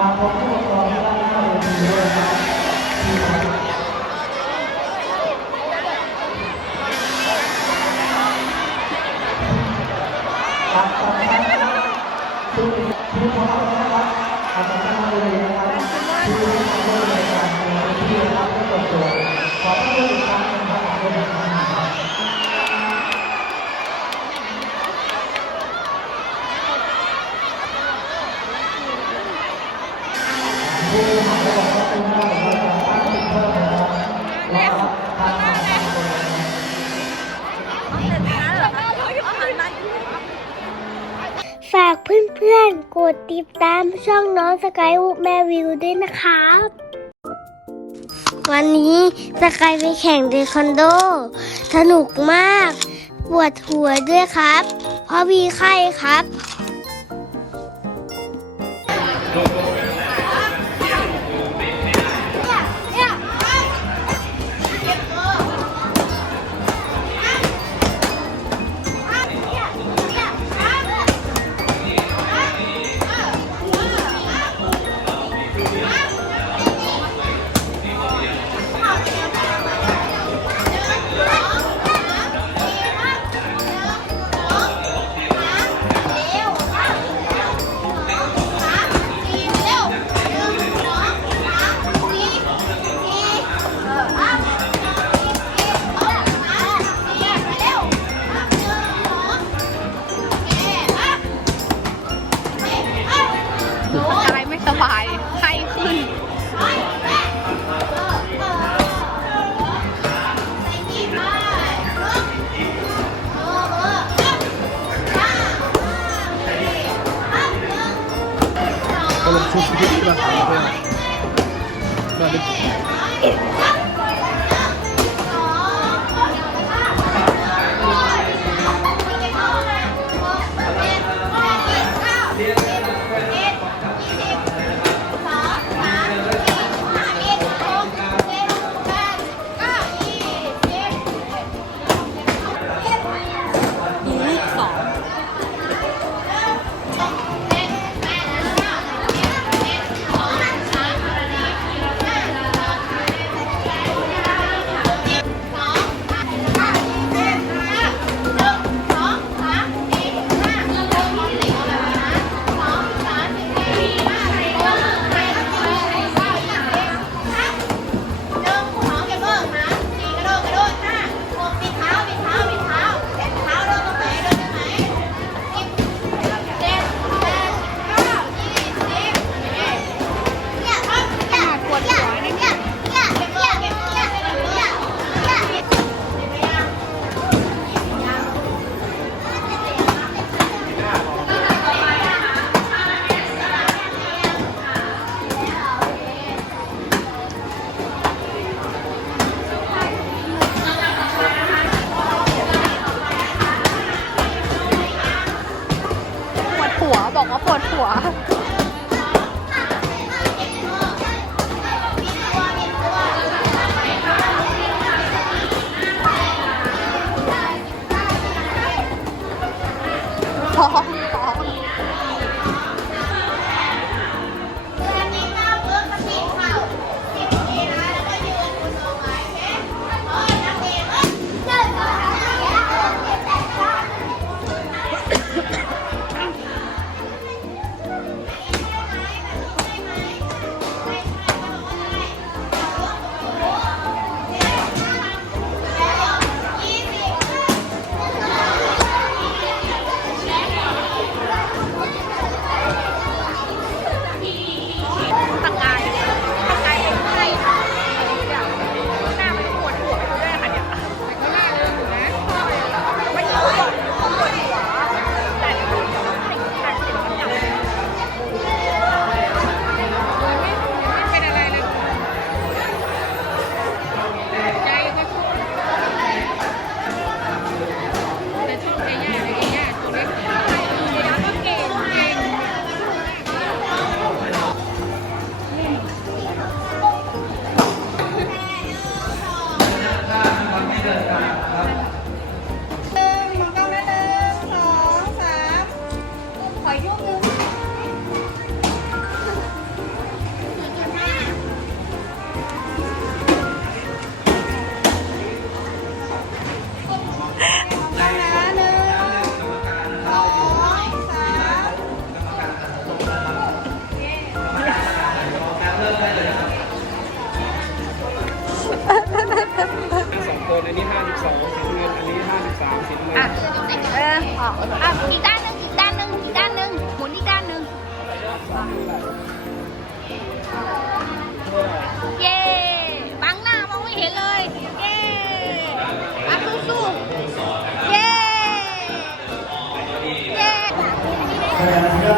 มาพบทุก ดติดตามช่องน้องสกายวูแมวิวด้วยนะครับ วันนี้สกายไปแข่งเทควันโด สนุกมาก ปวดหัวด้วยครับ เพราะมีไข้ครับ 나 내...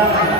Gracias.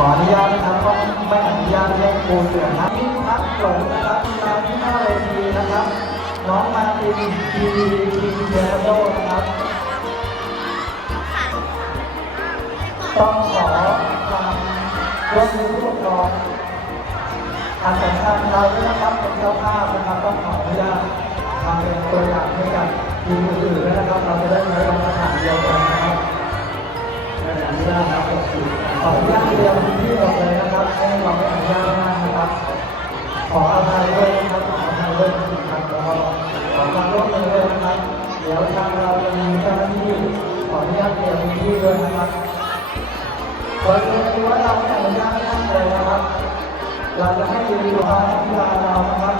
ขออนุญาตนะครับก็ไม่อนุญาตเรียกครูเสือนะพิพักน์หลงนะครับคุณราที่หน้าเวทีนะครับ น้องมาตินทีวีทีเดโดนะครับ ต้องขอทวามร่วมมือผู้ปกครองอางสำคัญเราด้วยนะครับเป็นเจ้าภาพนะครับต้องขออนุญาตทำเป็นตัวอย่างให้กับทีมอื่นๆด้วยนะครับเราจะได้ใช้มาตรฐานเดียวกันนะครับขออนุญาตนะครับขอบคุณ ขออภัยด้วยนะครับขออภัยด้วยนะครับแล้วก็ขอความร่วมมือด้วยนะครับเดี๋ยวทางเราจะมีเจ้าหน้าที่ขออนุญาตเตรียมพื้นที่ด้วยนะครับขอเรียนรู้ว่าเราไม่อนุญาตไม่ได้เลยนะครับเราจะให้ยืนรอนักกีฬาเรานะครับ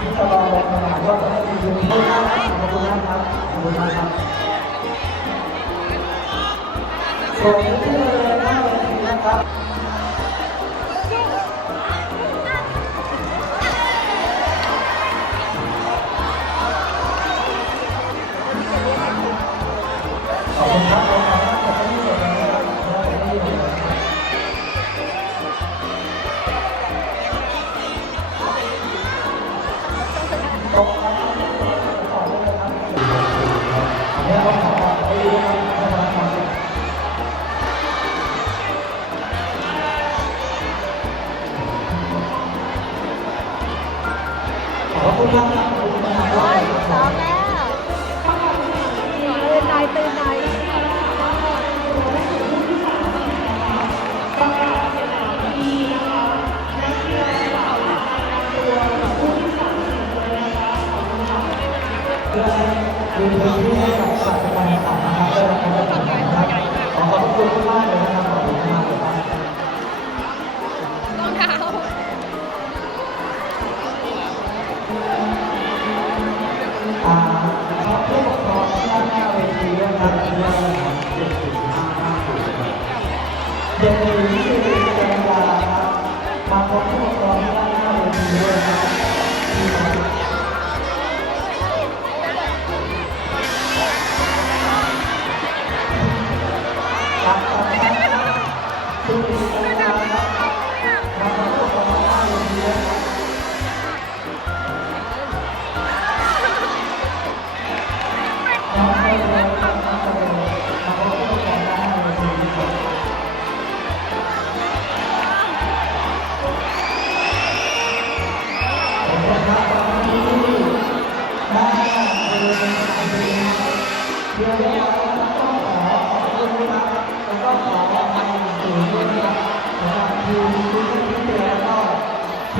ที่จะรอลงสนามว่าจะให้ยืนที่หน้าขอบคุณนะครับขอบคุณนะครับส่วนที่บริเวณหน้าเวทีนะครับ คุณมากครับขอบคุณมากครับพร้อมแล้วตื่นหน่อยตื่นหน่อยดูดีที่ให้กับสัตว์ประมาณต่างนะครับขอขอบคุณมากเลย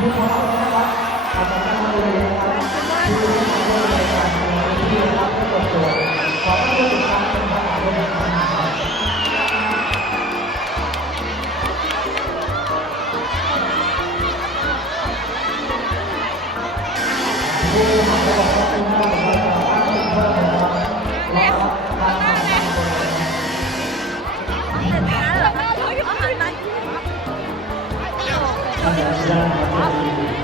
Wow.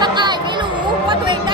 สักอายไม่รู้ว่าตัวเองได้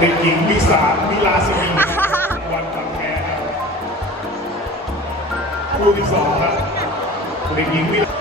เด็กหญิงวิสาวิลาสินีวันบางแคครับคู่ที่สองครับเด็กหญิงวิลา